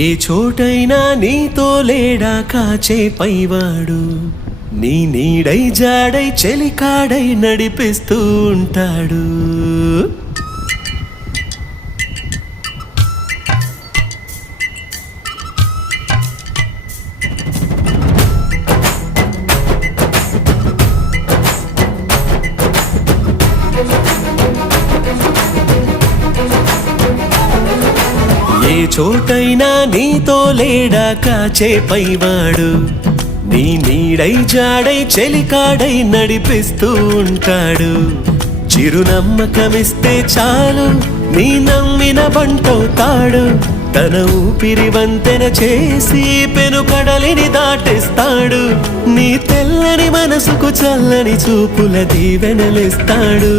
ఏ చోటైనా నీతో లేడా కాచే పైవాడు, నీ నీడై జాడై చెలికాడై నడిపిస్తూ ఉంటాడు. ఏ చోటైనా నీతో లేడా కాచే పైవాడు, నీ నీడై జాడై చెలికాడై నడిపిస్తూ ఉంటాడు. చిరునమ్మకమిస్తే చాలు నీ నమ్మిన బంటవుతాడు. తన ఊపిరి వంతెన చేసి పెను కడలిని దాటేస్తాడు. నీ తెల్లని మనసుకు చల్లని చూపుల దీవెనలిస్తాడు.